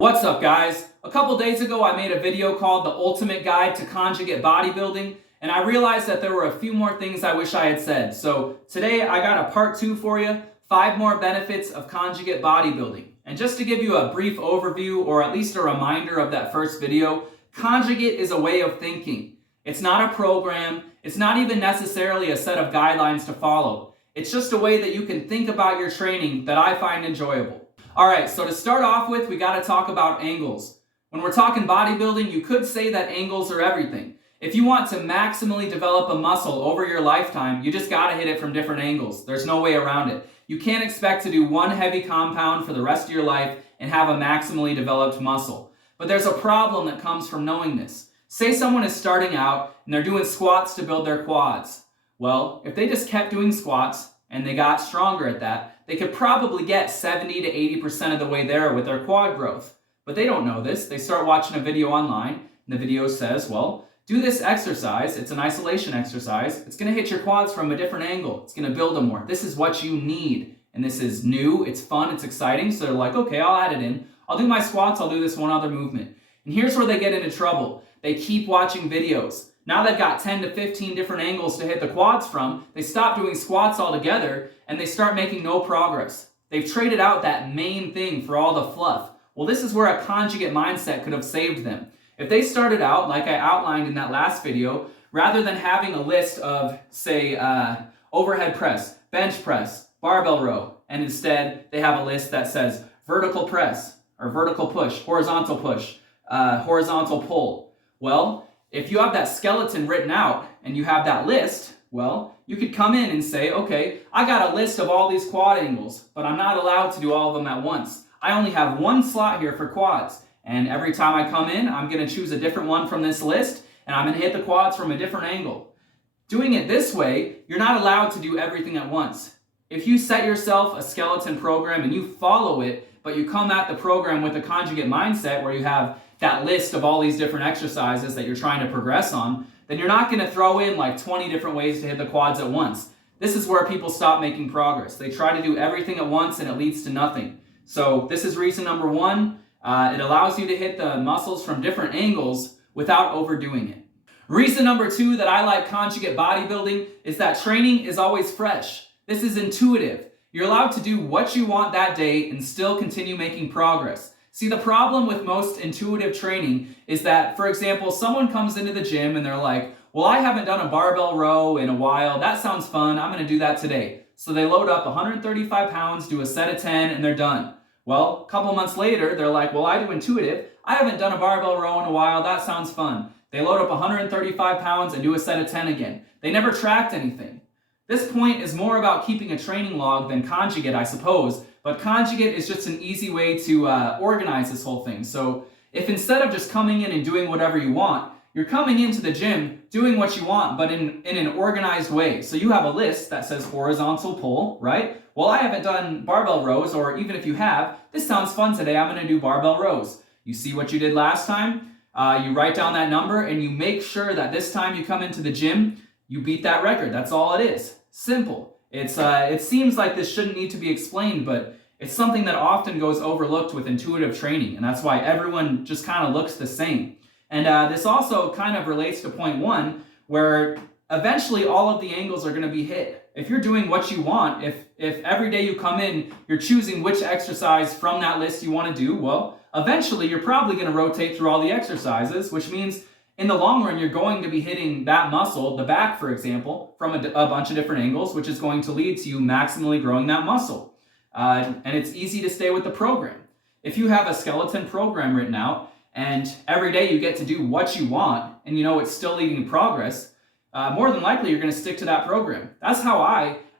What's up, guys? A couple days ago I made a video called The Ultimate Guide to Conjugate Bodybuilding, and I realized that there were a few more things I wish I had said. So today I got a part 2 for you, 5 more benefits of conjugate bodybuilding. And just to give you a brief overview, or at least a reminder of that first video, conjugate is a way of thinking. It's not a program, it's not even necessarily a set of guidelines to follow. It's just a way that you can think about your training that I find enjoyable. Alright, so to start off with, we got to talk about angles. When we're talking bodybuilding, you could say that angles are everything. If you want to maximally develop a muscle over your lifetime, you just got to hit it from different angles. There's no way around it. You can't expect to do one heavy compound for the rest of your life and have a maximally developed muscle. But there's a problem that comes from knowing this. Say someone is starting out and they're doing squats to build their quads. Well, if they just kept doing squats and they got stronger at that, they could probably get 70 to 80% of the way there with their quad growth. But they don't know this. They start watching a video online, and the video says, well, do this exercise. It's an isolation exercise. It's going to hit your quads from a different angle. It's going to build them more. This is what you need. And this is new, it's fun, it's exciting. So they're like, okay, I'll add it in. I'll do my squats, I'll do this one other movement. And here's where they get into trouble. They keep watching videos. Now they've got 10 to 15 different angles to hit the quads from. They stop doing squats altogether, and they start making no progress. They've traded out that main thing for all the fluff. Well, this is where a conjugate mindset could have saved them. If they started out, like I outlined in that last video, rather than having a list of, say, overhead press, bench press, barbell row, and instead they have a list that says vertical press, or vertical push, horizontal pull. Well, if you have that skeleton written out and you have that list, well, you could come in and say, okay, I got a list of all these quad angles, but I'm not allowed to do all of them at once. I only have one slot here for quads, and every time I come in, I'm going to choose a different one from this list, and I'm going to hit the quads from a different angle. Doing it this way, you're not allowed to do everything at once. If you set yourself a skeleton program and you follow it, but you come at the program with a conjugate mindset where you have that list of all these different exercises that you're trying to progress on, then you're not going to throw in like 20 different ways to hit the quads at once. This is where people stop making progress. They try to do everything at once and it leads to nothing. So this is reason number 1. It allows you to hit the muscles from different angles without overdoing it. Reason number 2 that I like conjugate bodybuilding is that training is always fresh. This is intuitive. You're allowed to do what you want that day and still continue making progress. See, the problem with most intuitive training is that, for example, someone comes into the gym and they're like, well, I haven't done a barbell row in a while. That sounds fun. I'm going to do that today. So they load up 135 pounds, do a set of 10, and they're done. Well, a couple months later, they're like, well, I do intuitive. I haven't done a barbell row in a while. That sounds fun. They load up 135 pounds and do a set of 10 again. They never tracked anything. This point is more about keeping a training log than conjugate, I suppose, but conjugate is just an easy way to organize this whole thing. So if instead of just coming in and doing whatever you want, you're coming into the gym doing what you want, but in an organized way. So you have a list that says horizontal pull, right? Well, I haven't done barbell rows, or even if you have, this sounds fun today, I'm going to do barbell rows. You see what you did last time, you write down that number, and you make sure that this time you come into the gym, you beat that record. That's all it is. Simple. It seems like this shouldn't need to be explained, but it's something that often goes overlooked with intuitive training, and that's why everyone just kind of looks the same. And this also kind of relates to point 1, where eventually all of the angles are going to be hit. If you're doing what you want, if every day you come in, you're choosing which exercise from that list you want to do, well, eventually you're probably going to rotate through all the exercises, which means in the long run, you're going to be hitting that muscle, the back, for example, from a bunch of different angles, which is going to lead to you maximally growing that muscle. And it's easy to stay with the program. If you have a skeleton program written out, and every day you get to do what you want, and you know it's still leading to progress, more than likely you're going to stick to that program. That's how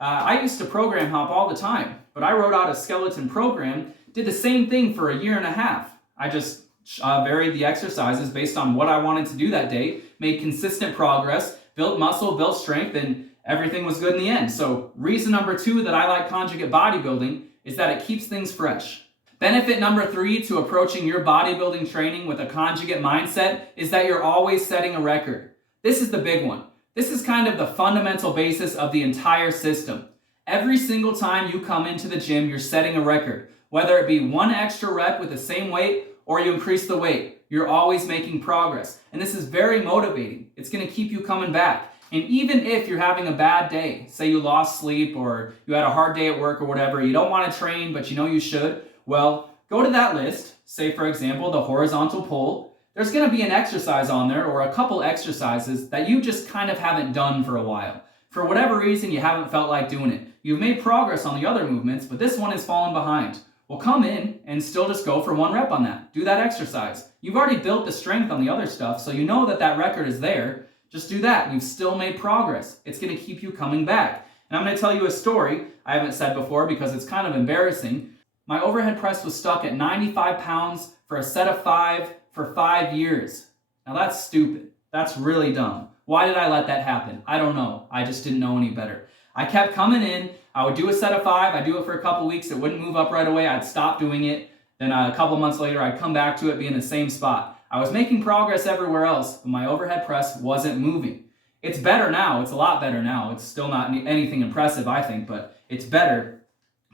I used to program hop all the time, but I wrote out a skeleton program, did the same thing for a year and a half. I just varied the exercises based on what I wanted to do that day, made consistent progress, built muscle, built strength, and everything was good in the end. So reason number 2 that I like conjugate bodybuilding is that it keeps things fresh. Benefit number 3 to approaching your bodybuilding training with a conjugate mindset is that you're always setting a record. This is the big one. This is kind of the fundamental basis of the entire system. Every single time you come into the gym, you're setting a record, whether it be one extra rep with the same weight or you increase the weight. You're always making progress. And this is very motivating. It's going to keep you coming back. And even if you're having a bad day, say you lost sleep or you had a hard day at work or whatever, you don't want to train, but you know you should, well, go to that list. Say, for example, the horizontal pull. There's going to be an exercise on there or a couple exercises that you just kind of haven't done for a while. For whatever reason, you haven't felt like doing it. You've made progress on the other movements, but this one is falling behind. Well, come in and still just go for 1 rep on that. Do that exercise. You've already built the strength on the other stuff, so you know that that record is there. Just do that. You've still made progress. It's going to keep you coming back. And I'm going to tell you a story I haven't said before because it's kind of embarrassing. My overhead press was stuck at 95 pounds for a set of 5 for 5 years. Now that's stupid. That's really dumb. Why did I let that happen? I don't know. I just didn't know any better. I kept coming in. I would do a set of 5. I'd do it for a couple weeks. It wouldn't move up right away. I'd stop doing it. Then a couple months later, I'd come back to it, be in the same spot. I was making progress everywhere else, but my overhead press wasn't moving. It's better now. It's a lot better now. It's still not anything impressive, I think, but it's better.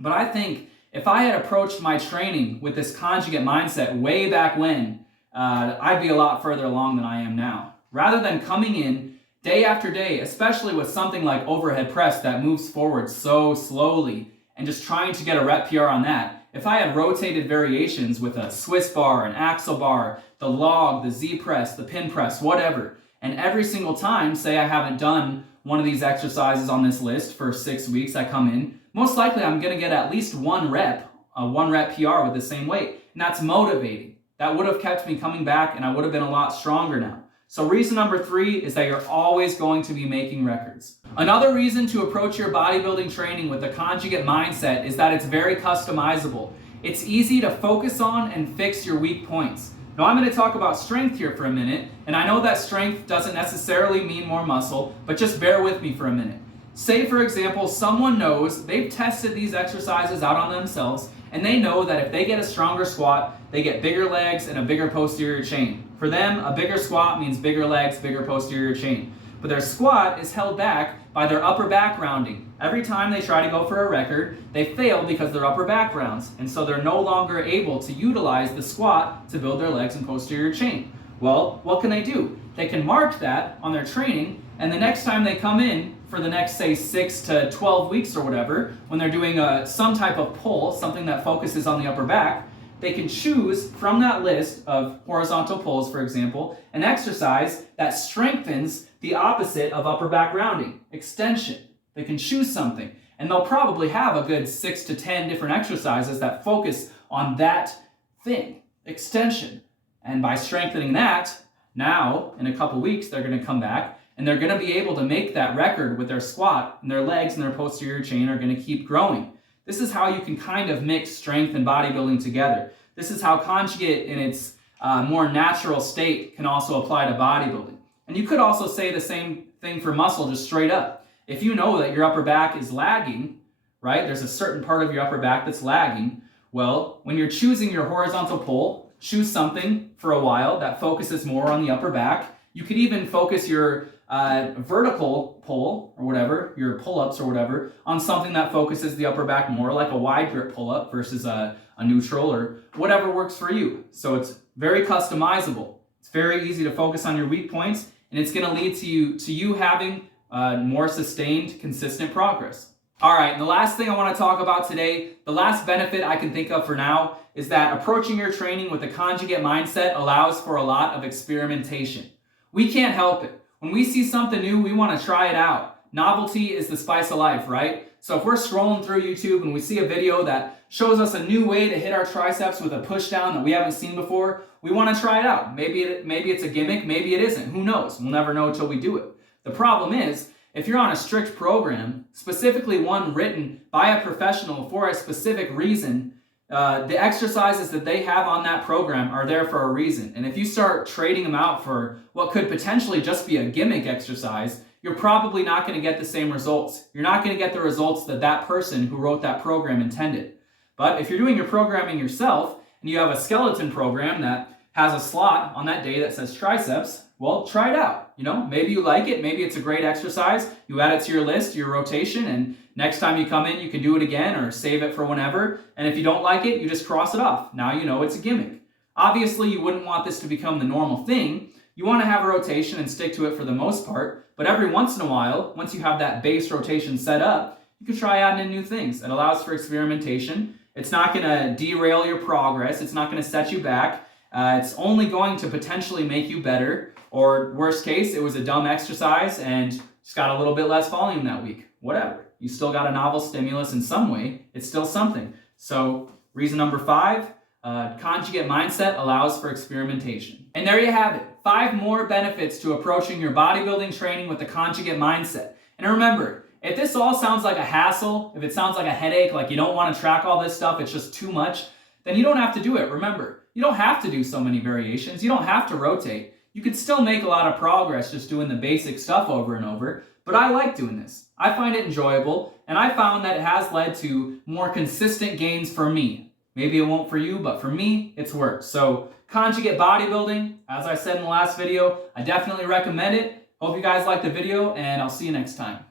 But I think if I had approached my training with this conjugate mindset way back when, I'd be a lot further along than I am now. Rather than coming in day after day, especially with something like overhead press that moves forward so slowly, and just trying to get a rep PR on that, if I had rotated variations with a Swiss bar, an axle bar, the log, the Z press, the pin press, whatever, and every single time, say I haven't done one of these exercises on this list for 6 weeks, I come in, most likely I'm going to get at least 1 rep, a 1 rep PR with the same weight, and that's motivating. That would have kept me coming back, and I would have been a lot stronger now. So reason number 3 is that you're always going to be making records. Another reason to approach your bodybuilding training with a conjugate mindset is that it's very customizable. It's easy to focus on and fix your weak points. Now I'm going to talk about strength here for a minute, and I know that strength doesn't necessarily mean more muscle, but just bear with me for a minute. Say, for example, someone knows they've tested these exercises out on themselves, and they know that if they get a stronger squat, they get bigger legs and a bigger posterior chain. For them, a bigger squat means bigger legs, bigger posterior chain. But their squat is held back by their upper back rounding. Every time they try to go for a record, they fail because their upper back rounds, and so they're no longer able to utilize the squat to build their legs and posterior chain. Well, what can they do? They can mark that on their training, and the next time they come in for the next, say, 6 to 12 weeks or whatever, when they're doing some type of pull, something that focuses on the upper back, they can choose from that list of horizontal pulls, for example, an exercise that strengthens the opposite of upper back rounding, extension. They can choose something, and they'll probably have a good 6 to 10 different exercises that focus on that thing, extension. And by strengthening that, now, in a couple weeks, they're going to come back, and they're going to be able to make that record with their squat, and their legs and their posterior chain are going to keep growing. This is how you can kind of mix strength and bodybuilding together. This is how conjugate in its more natural state can also apply to bodybuilding. And you could also say the same thing for muscle, just straight up. If you know that your upper back is lagging, right, there's a certain part of your upper back that's lagging, well, when you're choosing your horizontal pull, choose something for a while that focuses more on the upper back. You could even focus your vertical pull or whatever, your pull-ups or whatever, on something that focuses the upper back more, like a wide grip pull-up versus a neutral or whatever works for you. So it's very customizable. It's very easy to focus on your weak points, and it's going to lead to you having more sustained, consistent progress. All right, and the last thing I want to talk about today, the last benefit I can think of for now, is that approaching your training with a conjugate mindset allows for a lot of experimentation. We can't help it. When we see something new, we want to try it out. Novelty is the spice of life, right? So if we're scrolling through YouTube and we see a video that shows us a new way to hit our triceps with a push down that we haven't seen before, we want to try it out. Maybe it's a gimmick, maybe it isn't. Who knows? We'll never know until we do it. The problem is, if you're on a strict program, specifically one written by a professional for a specific reason, the exercises that they have on that program are there for a reason. And if you start trading them out for what could potentially just be a gimmick exercise, you're probably not going to get the same results. You're not going to get the results that that person who wrote that program intended. But if you're doing your programming yourself, and you have a skeleton program that has a slot on that day that says triceps, well, try it out. You know, maybe you like it, maybe it's a great exercise, you add it to your list, your rotation, and next time you come in, you can do it again or save it for whenever. And if you don't like it, you just cross it off. Now you know it's a gimmick. Obviously, you wouldn't want this to become the normal thing. You want to have a rotation and stick to it for the most part, but every once in a while, once you have that base rotation set up, you can try adding in new things. It allows for experimentation. It's not going to derail your progress. It's not going to set you back. It's only going to potentially make you better, or worst case, it was a dumb exercise and just got a little bit less volume that week. Whatever. You still got a novel stimulus in some way. It's still something. So reason number 5, conjugate mindset allows for experimentation. And there you have it. 5 more benefits to approaching your bodybuilding training with the conjugate mindset. And remember, if this all sounds like a hassle, if it sounds like a headache, like you don't want to track all this stuff, it's just too much, then you don't have to do it. Remember, you don't have to do so many variations. You don't have to rotate. You can still make a lot of progress just doing the basic stuff over and over, but I like doing this. I find it enjoyable, and I found that it has led to more consistent gains for me. Maybe it won't for you, but for me, it's worked. So conjugate bodybuilding, as I said in the last video, I definitely recommend it. Hope you guys liked the video, and I'll see you next time.